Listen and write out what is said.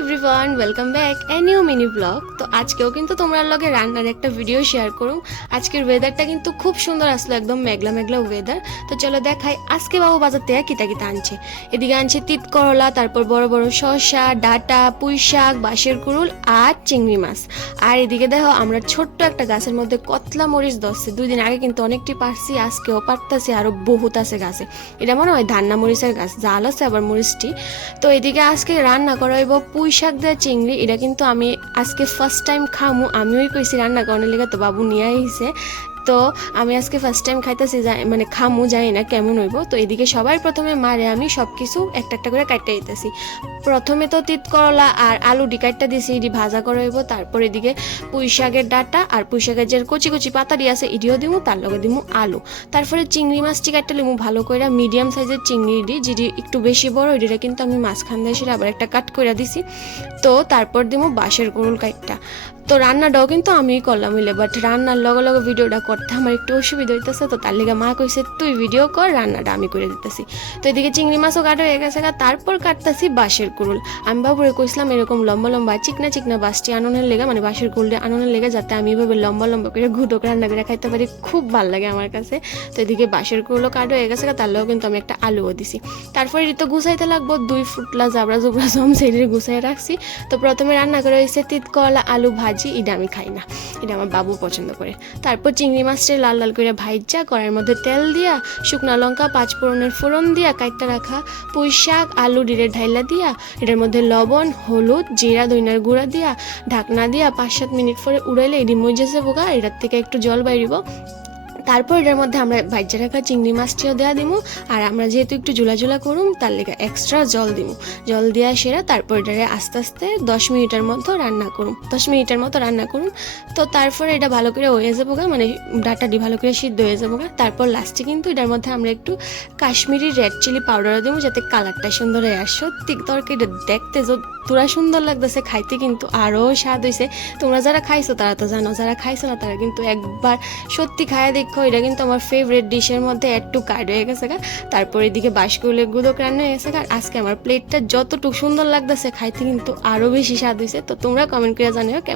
Everyone, welcome back a new mini blog. তো আজকেও কিন্তু তোমরা লগে রান্নার একটা ভিডিও শেয়ার করুম। আজকের ওয়েদারটা কিন্তু খুব সুন্দর আসলো, একদম মেঘলা মেঘলা ওয়েদার। তো চলো দেখাই আজকে বাবু বাজার থেকে কিতা কিতা আনছে। এদিকে আনছে তিত করলা, তারপর বড় বড় শসা, ডাটা, পুঁই শাক, বাঁশের কুড়ুল আর চিংড়ি মাছ। আর এদিকে দেখো আমরা ছোট্ট একটা গাছের মধ্যে কতলা মরিচ ধরছে। 2 দিন আগে কিন্তু অনেকটি পারছি, আজকেও পারতাছি, আরো বহুত আছে গাছে। এটা মনে হয় ধান্না মরিচের গাছ, জাল আছে আবার মরিচটি। তো এদিকে আজকে রান্না করা হইব পুঁই শাক দিয়ে চিংড়ি। এটা কিন্তু আমি আজকে ফার্স্ট টাইম খামু, আমিও কইছি রান্না করার লেগে, তো বাবু নিয়ে আইছে। তো আমি আজকে ফার্স্ট টাইম খাইতেছি, মানে খামু, জানি না কেমন হইব। তো এদিকে সবার প্রথমে মারে আমি সব কিছু একটা একটা করে কাটতে দিতেছি। প্রথমে তো তিত করলা আর আলু কাটটা দিয়েছি, এটি ভাজা করা হইব। তারপর এদিকে পুঁই শাকের ডাটা আর পুঁই শাকের যে কচি কচি পাতাটি আছে এটিও দিমু, তার লগে দিমু আলু। তারপরে চিংড়ি মাছটি কাটতে লিমু ভালো করে, মিডিয়াম সাইজের চিংড়ি যেটি একটু বেশি বড়, এটিটা কিন্তু আমি মাঝখান দিয়ে সেটা আবার একটা কাট করে দিছি। তো তারপর দিমু বাঁশের কুড়ুল কাটটা। তো রান্নাটাও কিন্তু আমিই করলাম হইলে, বাট রান্নার লগে লগে ভিডিওটা করতে আমার একটু অসুবিধা হইতেছে। তো তার লেগে মা কইছে তুই ভিডিও কর, রান্নাটা আমি করে দিতেছি। তো এদিকে চিংড়ি মাছও কাটা হয়ে গেছে, তারপর কাটতেছি বাঁশের কুড়ুল। আমি বাবুরে কইছিলাম এরকম লম্বা লম্বা চিকনা চিকনা বাঁশটি আননের লেগে, মানে বাঁশের কুড়ুলটা আননের লেগে, যাতে আমি এভাবে লম্বা লম্বা করে ঘুটক রান্না করে খাইতে পারি, খুব ভালো লাগে আমার কাছে। তো এদিকে বাঁশের কুড়ুলও কাটা হয়ে গেছে, তার লগেও কিন্তু আমি একটা আলুও দিছি। তারপরে এটি তো গুছাইতে লাগবো, 2 ফুটলা জাবড়া জুবড়া জম সেইটি গুছাই রাখছি। তো প্রথমে রান্না করে হয়েছে তিত করলা আলু ভাজি, এটা আমি খাই না, এটা আমার বাবু পছন্দ করে। তারপর চিংড়ি মাছটা লাল লাল করে ভাইজা কড়াইয়ের মধ্যে তেল দিয়া, শুকনা লঙ্কা 5 ফোড়নের ফোড়ন দিয়া, কাইটটা রাখা পুঁই শাক আলু ডিরে ঢাইলা দিয়া, এটার মধ্যে লবণ হলুদ জিরা ধইনার গুঁড়া দিয়া ঢাকনা দিয়া 5-7 মিনিট পরে উড়াইলে এটি মজেছে বোকা, এটার থেকে একটু জল বাইরিব। তারপর এটার মধ্যে আমরা ভাজ্যা রাখা চিংড়ি মাছটিও দেওয়া দিমু। আর আমরা যেহেতু একটু ঝোলা ঝোলা করুম, তার লেগে এক্সট্রা জল দিমু। জল দেওয়া সেরা তারপর এটারে আস্তে আস্তে 10 মিনিটের মতো রান্না করুম, 10 মিনিটের মতো রান্না করুম। তো তারপরে এটা ভালো করে হয়ে যাবো গা, মানে ডাটাটি ভালো করে সিদ্ধ হয়ে যাবো গা। তারপর লাস্টে কিন্তু এটার মধ্যে আমরা একটু কাশ্মীরি রেড চিলি পাউডারও দিমু, যাতে কালারটা সুন্দর হয়ে আসে। সত্যি তরকারিটা দেখতে তোরা সুন্দর লাগতেছে, খাইতে কিন্তু আরও স্বাদ হয়েছে। তোমরা যারা খাইছো তারা তো জানো, যারা খাইছো না তারা কিন্তু একবার সত্যি খায় দেখো। এটা কিন্তু আমার ফেভারিট ডিশের মধ্যে অ্যাড টু কার্ড হয়ে গেছে গা। তারপর এদিকে বাঁশকুড়ুলের গুঁদক রান্না হয়ে গেছে গা। আর আজকে আমার প্লেটটা যতটুকু সুন্দর লাগতেছে, খাইতে কিন্তু আরও বেশি স্বাদ হয়েছে। তো তোমরা কমেন্ট করে জানিও কেমন।